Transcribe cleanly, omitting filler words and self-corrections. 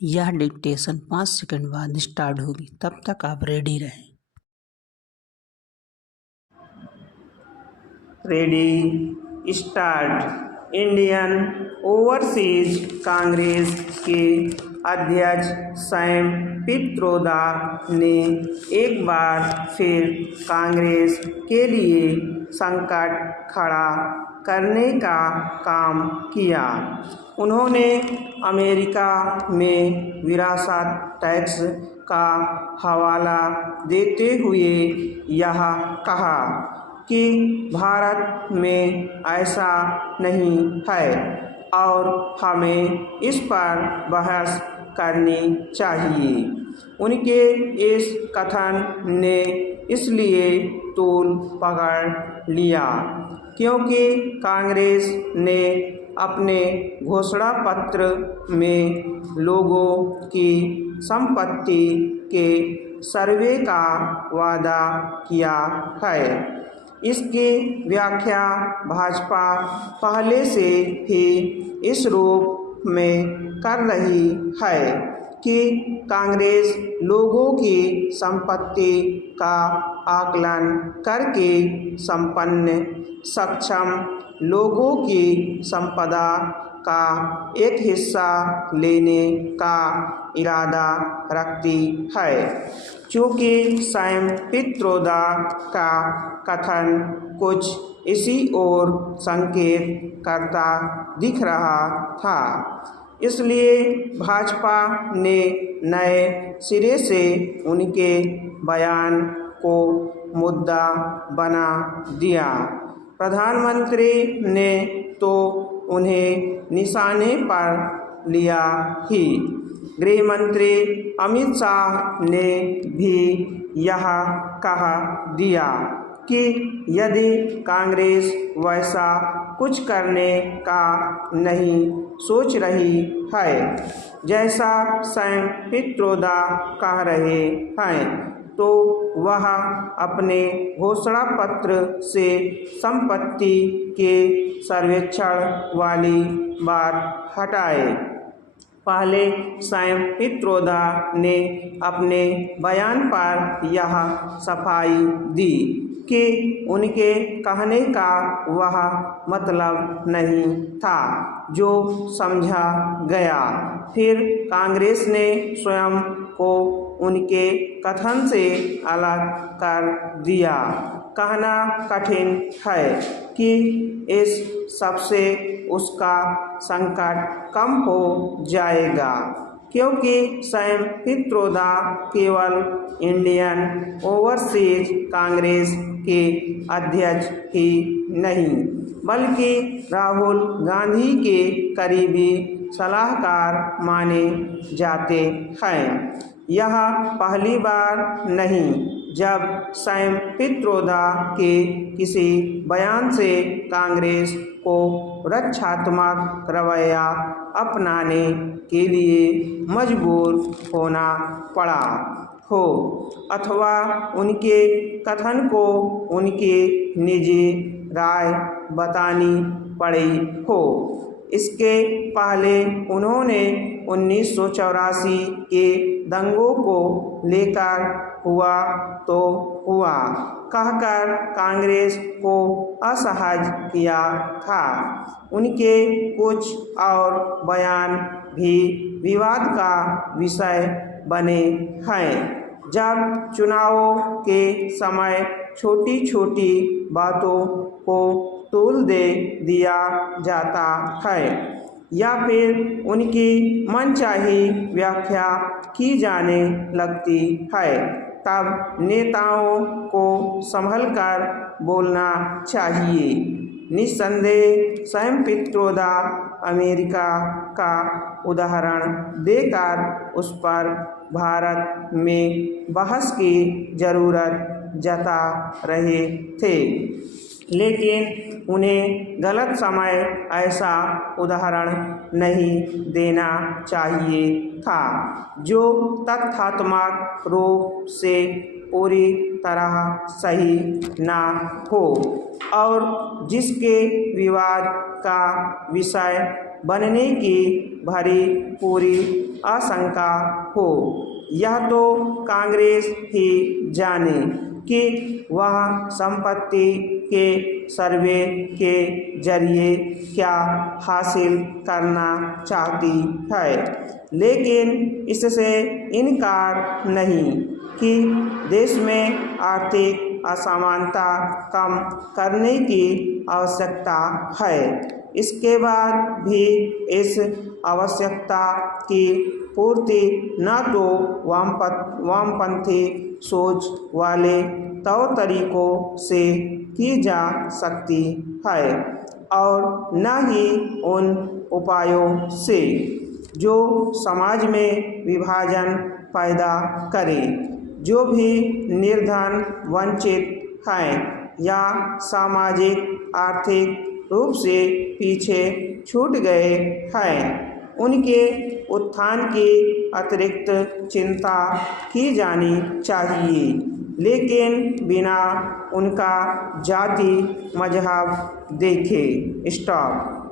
यह dictation 5 second बाद start होगी, तब तक आप रेडी रहें। Ready start. Indian overseas Congress के अध्यक्ष सैम पित्रोदा ने एक बार फिर कांग्रेस के लिए संकट खड़ा करने का काम किया। उन्होंने अमेरिका में विरासत टैक्स का हवाला देते हुए यह कहा कि भारत में ऐसा नहीं है और हमें इस पर बहस करनी चाहिए। उनके इस कथन ने इसलिए तूल पकड़ लिया क्योंकि कांग्रेस ने अपने घोषणा पत्र में लोगों की संपत्ति के सर्वे का वादा किया है। इसकी व्याख्या भाजपा पहले से ही इस रूप में कर रही है कि कांग्रेस लोगों की संपत्ति का आकलन करके संपन्न सक्षम लोगों की संपदा का एक हिस्सा लेने का इरादा रखती है। चूँकि सैम पित्रोदा का कथन कुछ इसी ओर संकेत करता दिख रहा था, इसलिए भाजपा ने नए सिरे से उनके बयान को मुद्दा बना दिया। प्रधानमंत्री ने तो उन्हें निशाने पर लिया ही। गृह मंत्री अमित शाह ने भी यह कह दिया कि यदि कांग्रेस वैसा कुछ करने का नहीं सोच रही है जैसा सैम पित्रोदा कह रहे हैं, तो वह अपने घोषणा पत्र से संपत्ति के सर्वेक्षण वाली बात हटाए। पहले सैम पित्रोदा ने अपने बयान पर यह सफाई दी कि उनके कहने का वह मतलब नहीं था जो समझा गया। फिर कांग्रेस ने स्वयं को उनके कथन से अलग कर दिया। कहना कठिन है कि इस सबसे उसका संकट कम हो जाएगा, क्योंकि सैम पित्रोदा केवल इंडियन ओवरसीज कांग्रेस के अध्यक्ष ही नहीं बल्कि राहुल गांधी के करीबी सलाहकार माने जाते हैं। यह पहली बार नहीं जब सैम पित्रोदा के किसी बयान से कांग्रेस को रक्षात्मक रवैया अपनाने के लिए मजबूर होना पड़ा हो अथवा उनके कथन को उनकी निजी राय बतानी पड़ी हो। इसके पहले उन्होंने 1984 के दंगों को लेकर हुआ तो हुआ कहकर कांग्रेस को असहज किया था। उनके कुछ और बयान भी विवाद का विषय बने हैं। जब चुनावों के समय छोटी छोटी बातों को तूल दे दिया जाता है या फिर उनकी मनचाही व्याख्या की जाने लगती है, तब नेताओं को संभलकर बोलना चाहिए। निस्संदेह सैम पित्रोदा अमेरिका का उदाहरण देकर उस पर भारत में बहस की ज़रूरत जता रहे थे, लेकिन उन्हें गलत समय ऐसा उदाहरण नहीं देना चाहिए था जो तथ्यात्मक रूप से पूरी तरह सही ना हो और जिसके विवाद का विषय बनने की भरी पूरी आशंका हो। यह तो कांग्रेस ही जाने कि वह संपत्ति के सर्वे के जरिए क्या हासिल करना चाहती है, लेकिन इससे इनकार नहीं कि देश में आर्थिक असमानता कम करने की आवश्यकता है। इसके बाद भी इस आवश्यकता की पूर्ति न तो वामपंथी सोच वाले तौर तरीकों से की जा सकती है और न ही उन उपायों से जो समाज में विभाजन पैदा करे। जो भी निर्धन, वंचित हैं या सामाजिक आर्थिक रूप से पीछे छूट गए हैं, उनके उत्थान की अतिरिक्त चिंता की जानी चाहिए, लेकिन बिना उनका जाति मजहब देखे। स्टॉप।